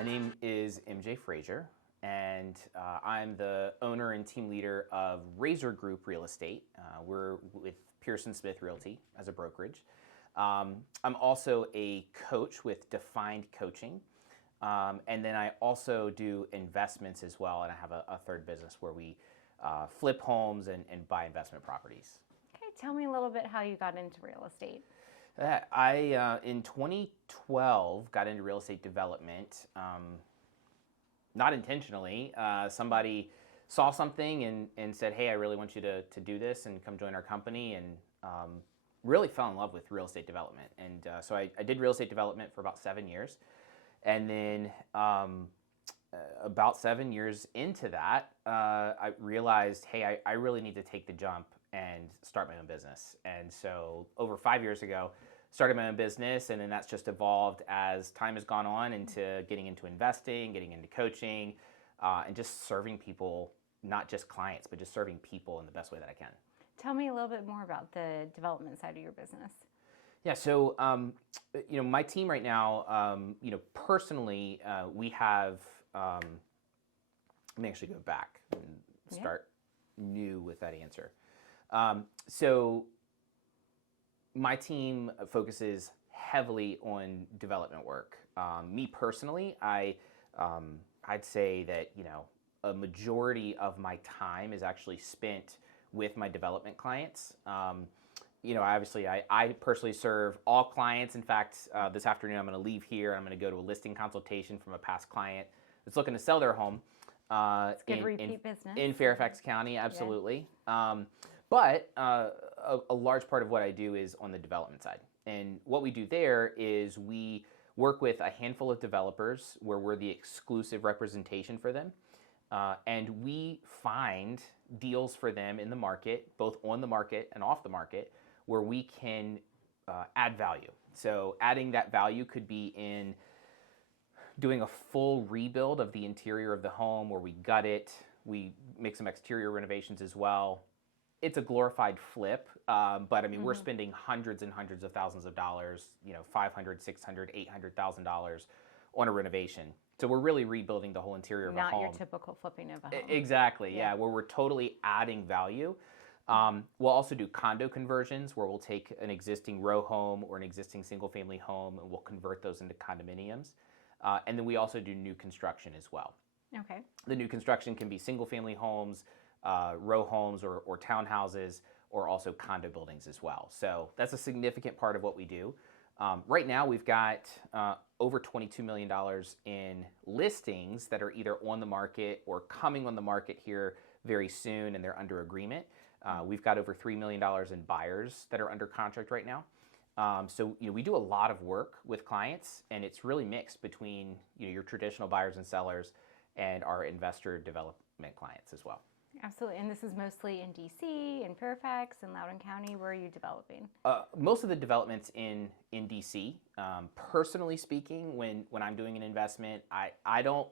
My name is MJ Frazier, and I'm the owner and team leader of Razr Group Real Estate. We're with Pearson Smith Realty as a brokerage. I'm also a coach with Defined Coaching, and then I also do investments as well, and I have a third business where we flip homes and buy investment properties. Okay, tell me a little bit how you got into real estate. In 2012, got into real estate development, not intentionally. Somebody saw something and said, hey, I really want you to do this and come join our company, and really fell in love with real estate development. And so I did real estate development for about 7 years. And then about 7 years into that, I realized, hey, I really need to take the jump and start my own business. And so over 5 years ago, started my own business, and then that's just evolved as time has gone on into getting into investing, getting into coaching, and just serving people, not just clients, but just serving people in the best way that I can. Tell me a little bit more about the development side of your business. Yeah, so my team right now, personally, we have. Let me actually go back and start new with that answer. So my team focuses heavily on development work. Me personally, I'd say that a majority of my time is actually spent with my development clients. Obviously, I personally serve all clients. In fact, this afternoon I'm going to leave here. I'm going to go to a listing consultation from a past client that's looking to sell their home. It's good repeat business. In Fairfax County, absolutely. Yeah. But a large part of what I do is on the development side. And what we do there is we work with a handful of developers where we're the exclusive representation for them. And we find deals for them in the market, both on the market and off the market, where we can add value. So adding that value could be in doing a full rebuild of the interior of the home where we gut it, we make some exterior renovations as well. It's a glorified flip, but I mean, we're spending hundreds and hundreds of thousands of dollars, $500, $600, $800,000 on a renovation. So we're really rebuilding the whole interior of a home. Not your typical flipping of a home. Exactly, yeah, where we're totally adding value. We'll also do condo conversions where we'll take an existing row home or an existing single-family home and we'll convert those into condominiums. And then we also do new construction as well. Okay. The new construction can be single-family homes, row homes or townhouses, or also condo buildings as well. So that's a significant part of what we do. Right now we've got over $22 million in listings that are either on the market or coming on the market here very soon, and they're under agreement. We've got over $3 million in buyers that are under contract right now. So we do a lot of work with clients, and it's really mixed between your traditional buyers and sellers and our investor development clients as well. Absolutely. And this is mostly in DC, in Fairfax, in Loudoun County. Where are you developing? Most of the developments in DC. Personally speaking, when I'm doing an investment, I don't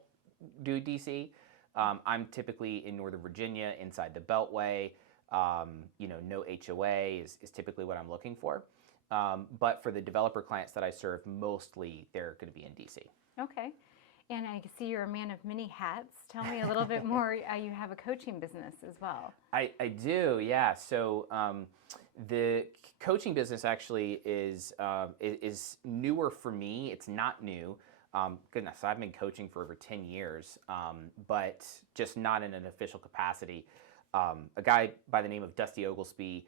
do DC. I'm typically in Northern Virginia, inside the Beltway. No HOA is typically what I'm looking for. But for the developer clients that I serve, mostly they're going to be in DC. Okay. And I see you're a man of many hats. Tell me a little bit more. You have a coaching business as well. I do, yeah. So the coaching business actually is newer for me. It's not new. Goodness, I've been coaching for over 10 years, but just not in an official capacity. A guy by the name of Dusty Oglesby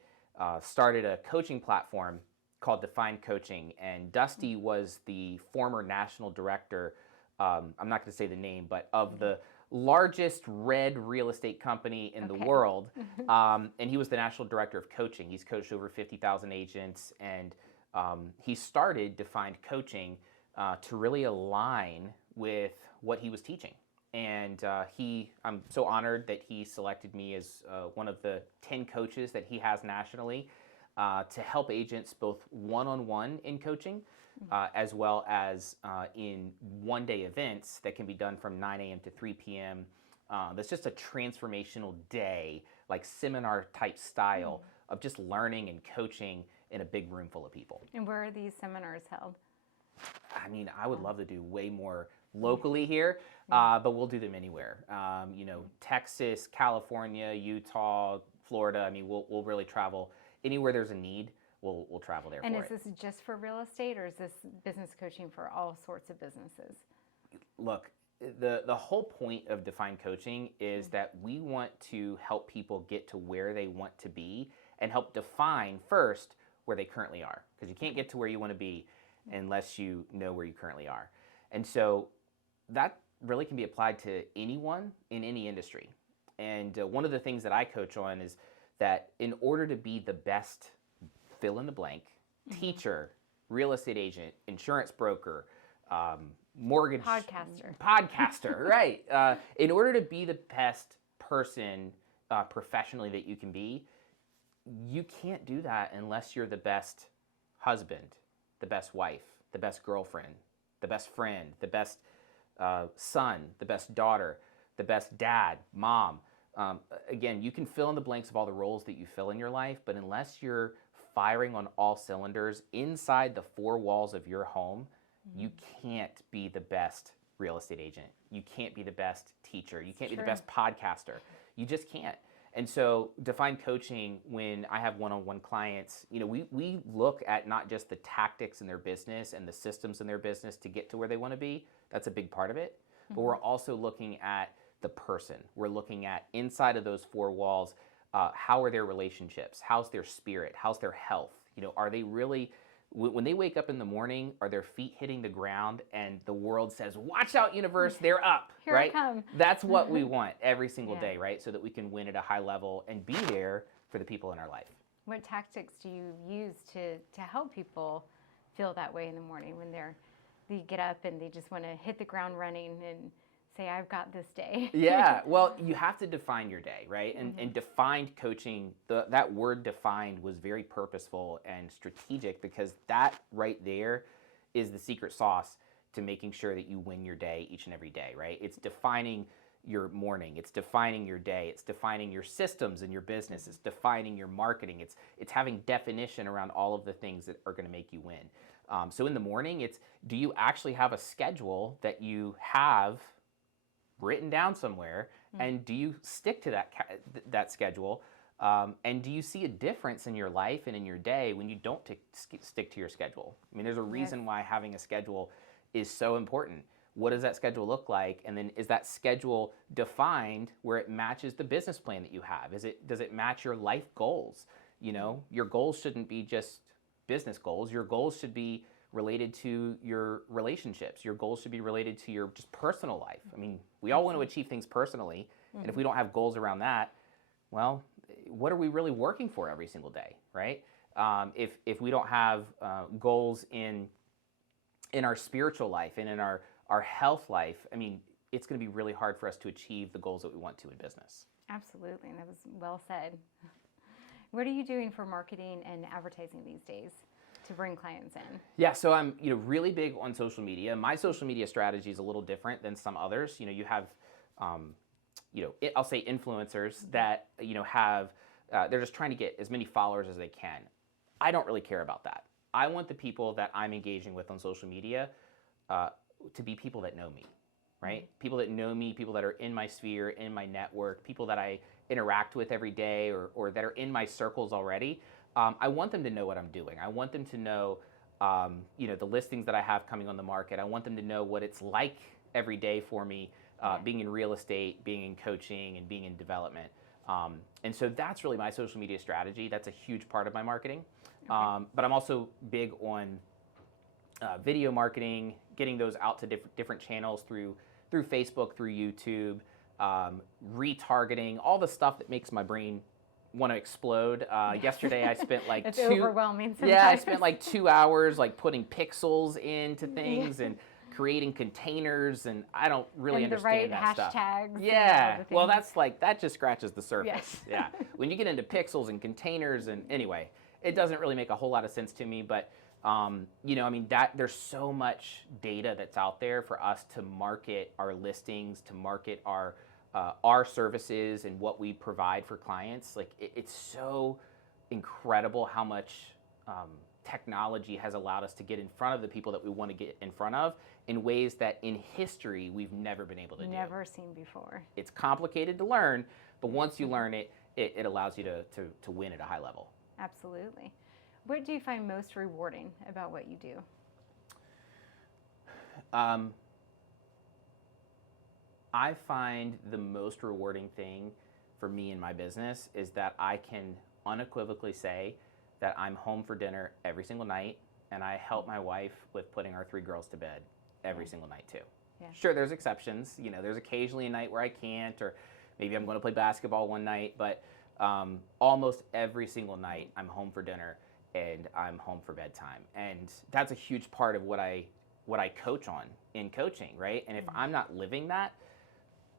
started a coaching platform called Defined Coaching, and Dusty was the former national director, I'm not going to say the name, but of the largest red real estate company in the world, and he was the national director of coaching. He's coached over 50,000 agents, and he started Defined Coaching to really align with what he was teaching. And I'm so honored that he selected me as one of the 10 coaches that he has nationally to help agents both one-on-one in coaching, as well as in one-day events that can be done from 9 a.m. to 3 p.m. That's just a transformational day, like seminar-type style of just learning and coaching in a big room full of people. And where are these seminars held? I mean, I would love to do way more locally here, but we'll do them anywhere. Texas, California, Utah, Florida. I mean, we'll really travel anywhere there's a need. We'll travel there. And for is it. this just for real estate, or is this business coaching for all sorts of businesses? Look, the whole point of Defined Coaching is that we want to help people get to where they want to be and help define first where they currently are, because you can't get to where you want to be unless you know where you currently are. And so that really can be applied to anyone in any industry. And one of the things that I coach on is that in order to be the best fill in the blank teacher, real estate agent, insurance broker, mortgage podcaster, right? In order to be the best person professionally that you can be, you can't do that unless you're the best husband, the best wife, the best girlfriend, the best friend, the best son, the best daughter, the best dad, mom. Again, you can fill in the blanks of all the roles that you fill in your life, but unless you're firing on all cylinders inside the four walls of your home, you can't be the best real estate agent. You can't be the best teacher. You can't be the best podcaster. You just can't. And so Defined Coaching, when I have one-on-one clients, we look at not just the tactics in their business and the systems in their business to get to where they want to be. That's a big part of it. But we're also looking at the person. We're looking at inside of those four walls, how are their relationships? How's their spirit? How's their health? Are they really, when they wake up in the morning, are their feet hitting the ground and the world says, watch out, universe, they're up, Here right? I come. That's what we want every single day, right? So that we can win at a high level and be there for the people in our life. What tactics do you use to help people feel that way in the morning when they get up and they just want to hit the ground running and say, I've got this day? Yeah, well, you have to define your day, right? And defined coaching, that word defined was very purposeful and strategic, because that right there is the secret sauce to making sure that you win your day each and every day, right? It's defining your morning, it's defining your day, it's defining your systems in your business, it's defining your marketing, it's having definition around all of the things that are going to make you win. So in the morning, it's, do you actually have a schedule that you have written down somewhere, and do you stick to that schedule? And do you see a difference in your life and in your day when you don't stick to your schedule? I mean, there's a reason why having a schedule is so important. What does that schedule look like? And then is that schedule defined where it matches the business plan that you have? Does it match your life goals? Your goals shouldn't be just business goals. Your goals should be related to your relationships. Your goals should be related to your just personal life. I mean, we all want to achieve things personally, and if we don't have goals around that, well, what are we really working for every single day, right? If we don't have goals in our spiritual life and in our health life, I mean, it's going to be really hard for us to achieve the goals that we want to in business. Absolutely, and that was well said. What are you doing for marketing and advertising these days to bring clients in? Yeah, so I'm really big on social media. My social media strategy is a little different than some others. You have I'll say influencers that have they're just trying to get as many followers as they can. I don't really care about that. I want the people that I'm engaging with on social media to be people that know me, right? People that know me, people that are in my sphere, in my network, people that I interact with every day, or that are in my circles already. I want them to know what I'm doing. I want them to know, the listings that I have coming on the market. I want them to know what it's like every day for me, being in real estate, being in coaching, and being in development. And so that's really my social media strategy. That's a huge part of my marketing. Okay. But I'm also big on video marketing, getting those out to different channels through Facebook, through YouTube, retargeting, all the stuff that makes my brain want to explode. Yesterday I spent like it's overwhelming sometimes. Yeah, I spent like 2 hours like putting pixels into things and creating containers, and I don't really understand that stuff. And the right hashtags. Yeah, well, that just scratches the surface. Yes. Yeah, when you get into pixels and containers, and anyway, it doesn't really make a whole lot of sense to me. But there's so much data that's out there for us to market our listings, to market our services and what we provide for clients. Like it's so incredible how much technology has allowed us to get in front of the people that we want to get in front of in ways that in history we've never been able to do. Never seen before. It's complicated to learn, but once you learn it, it allows you to win at a high level. Absolutely. What do you find most rewarding about what you do? I find the most rewarding thing for me in my business is that I can unequivocally say that I'm home for dinner every single night, and I help my wife with putting our 3 girls to bed every single night too. Yeah. Sure, there's exceptions. You know, there's occasionally a night where I can't, or maybe I'm going to play basketball one night, but almost every single night I'm home for dinner and I'm home for bedtime. And that's a huge part of what I coach on in coaching, right? And if I'm not living that,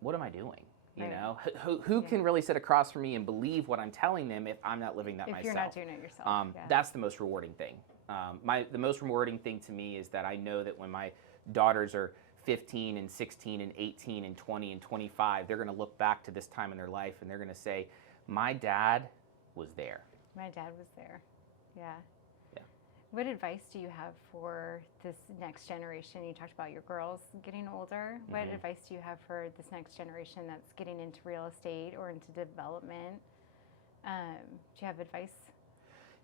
what am I doing? You know, who can really sit across from me and believe what I'm telling them if I'm not living that myself? If you're not doing it yourself. That's the most rewarding thing. The most rewarding thing to me is that I know that when my daughters are 15 and 16 and 18 and 20 and 25, they're going to look back to this time in their life and they're going to say, my dad was there. My dad was there. Yeah. Yeah. What advice do you have for this next generation? You talked about your girls getting older. What advice do you have for this next generation that's getting into real estate or into development? Do you have advice?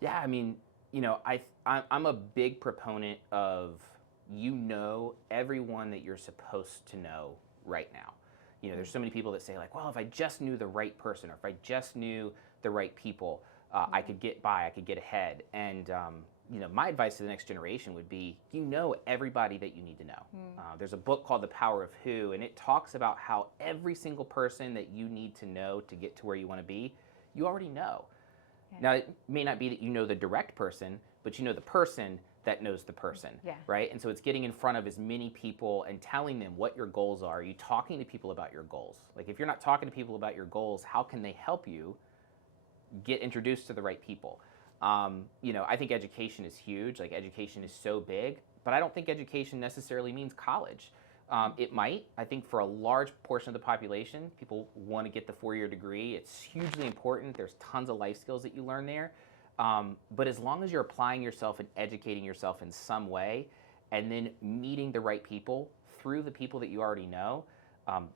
Yeah, I mean, you know, I'm a big proponent of everyone that you're supposed to know right now. You know, there's so many people that say like, well, if I just knew the right person or if I just knew the right people, I could get by, I could get ahead. And, you know, my advice to the next generation would be, everybody that you need to know. There's a book called The Power of Who, and it talks about how every single person that you need to know to get to where you want to be, you already know. Yeah. Now, it may not be that you know the direct person, but you know the person that knows the person, right? And so it's getting in front of as many people and telling them what your goals are. Are you talking to people about your goals? Like if you're not talking to people about your goals, how can they help you get introduced to the right people? You know, I think education is huge. Like education is so big, but I don't think education necessarily means college. It might. I think for a large portion of the population, people want to get the 4-year degree. It's hugely important. There's tons of life skills that you learn there. But as long as you're applying yourself and educating yourself in some way, and then meeting the right people through the people that you already know,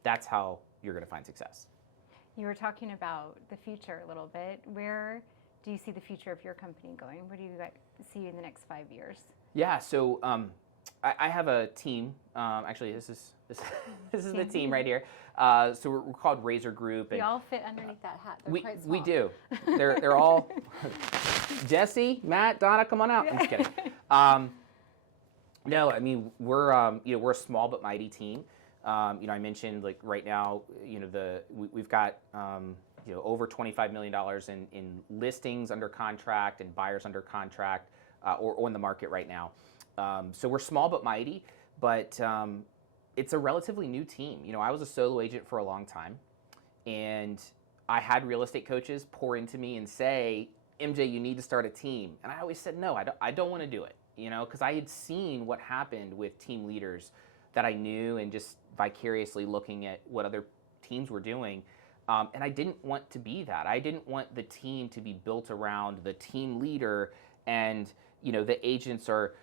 that's how you're going to find success. You were talking about the future a little bit. Where do you see the future of your company going? What do you see in the next 5 years? Yeah, so I have a team. Actually, this is the team right here. So we're called Razr Group. We all fit underneath that hat. They're quite small. We do. They're all Jesse, Matt, Donna. Come on out. I'm just kidding. No, I mean we're a small but mighty team. I mentioned like right now, we've got over $25 million in listings under contract and buyers under contract or on the market right now. So we're small but mighty, but it's a relatively new team. I was a solo agent for a long time, and I had real estate coaches pour into me and say, MJ, you need to start a team. And I always said, no, I don't want to do it, because I had seen what happened with team leaders that I knew and just vicariously looking at what other teams were doing. And I didn't want to be that. I didn't want the team to be built around the team leader and, the agents are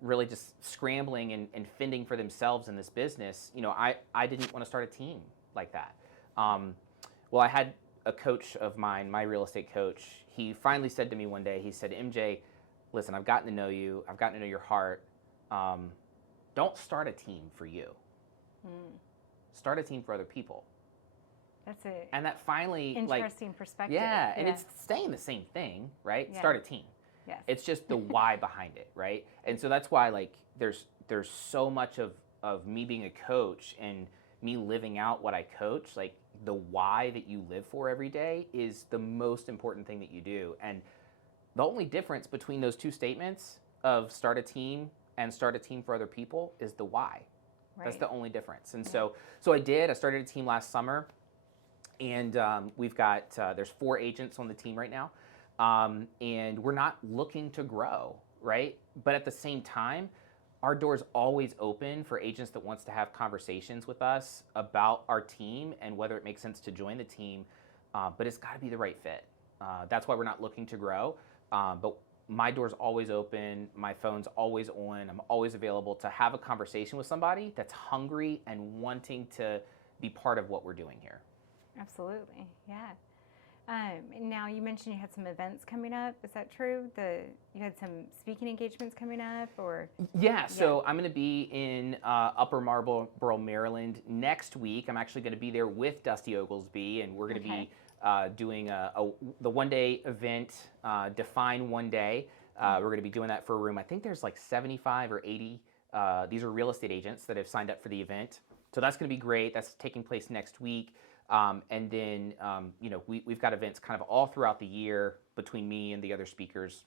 really just scrambling and fending for themselves in this business. I didn't want to start a team like that. Well, I had a coach of mine, my real estate coach. He finally said to me one day, he said, MJ, listen, I've gotten to know you. I've gotten to know your heart. Don't start a team for you. Start a team for other people. That's it. And that finally, interesting perspective. Yeah, and it's staying the same thing, right? Yeah. Start a team. Yes. It's just the why behind it, right? And so that's why there's so much of me being a coach and me living out what I coach, the why that you live for every day is the most important thing that you do. And the only difference between those two statements of start a team and start a team for other people is the why. Right. That's the only difference. And so I started a team last summer, and we've got, there's 4 agents on the team right now. And we're not looking to grow, right? But at the same time, our door's always open for agents that wants to have conversations with us about our team and whether it makes sense to join the team. But it's got to be the right fit. That's why we're not looking to grow. But my door's always open, my phone's always on, I'm always available to have a conversation with somebody that's hungry and wanting to be part of what we're doing here. Absolutely, yeah. Now you mentioned you had some events coming up. Is that true? You had some speaking engagements coming up, or? Yeah, so I'm going to be in Upper Marlboro, Maryland next week. I'm actually going to be there with Dusty Oglesby, and we're going to be doing the one-day event, Define One Day. We're going to be doing that for a room. I think there's like 75 or 80. These are real estate agents that have signed up for the event. So that's going to be great. That's taking place next week. And then, we've got events kind of all throughout the year between me and the other speakers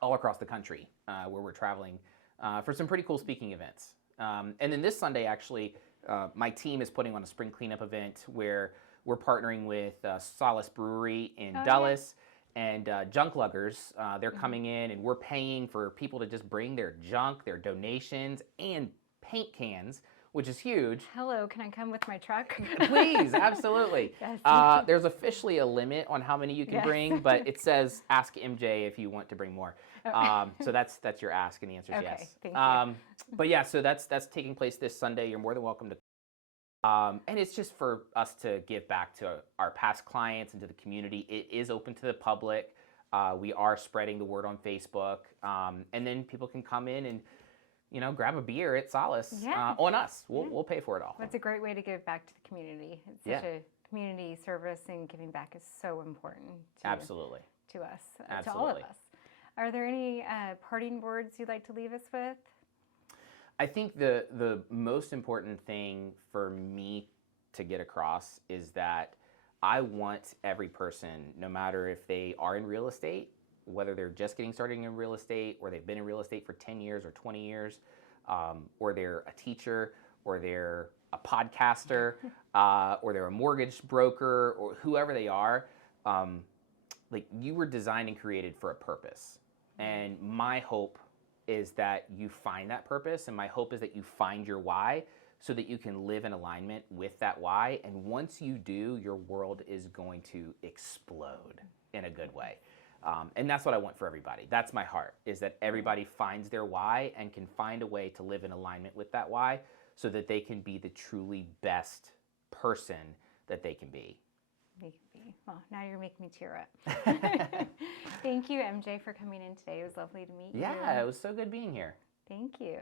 all across the country where we're traveling for some pretty cool speaking events. And then this Sunday, actually, my team is putting on a spring cleanup event where we're partnering with Solace Brewery in Dulles and Junk Luggers. They're coming in, and we're paying for people to just bring their junk, their donations, and paint cans, which is huge. Hello, can I come with my truck? Please, absolutely. Yes. There's officially a limit on how many you can bring, but it says ask MJ if you want to bring more. So that's your ask, and the answer is yes. Thank you. But yeah, so that's taking place this Sunday. You're more than welcome to. And it's just for us to give back to our past clients and to the community. It is open to the public. We are spreading the word on Facebook, and then people can come in and grab a beer at Solace on us. We'll pay for it all. It's a great way to give back to the community. It's such a community service, and giving back is so important to us, to all of us. Are there any parting words you'd like to leave us with? I think the most important thing for me to get across is that I want every person, no matter if they are in real estate, whether they're just getting started in real estate, or they've been in real estate for 10 years or 20 years, or they're a teacher, or they're a podcaster, or they're a mortgage broker, or whoever they are, like, you were designed and created for a purpose. And my hope is that you find that purpose, and my hope is that you find your why so that you can live in alignment with that why. And once you do, your world is going to explode in a good way. And that's what I want for everybody. That's my heart, is that everybody finds their why and can find a way to live in alignment with that why so that they can be the truly best person that they can be. Well, now you're making me tear up. Thank you, MJ, for coming in today. It was lovely to meet you. Yeah, it was so good being here. Thank you.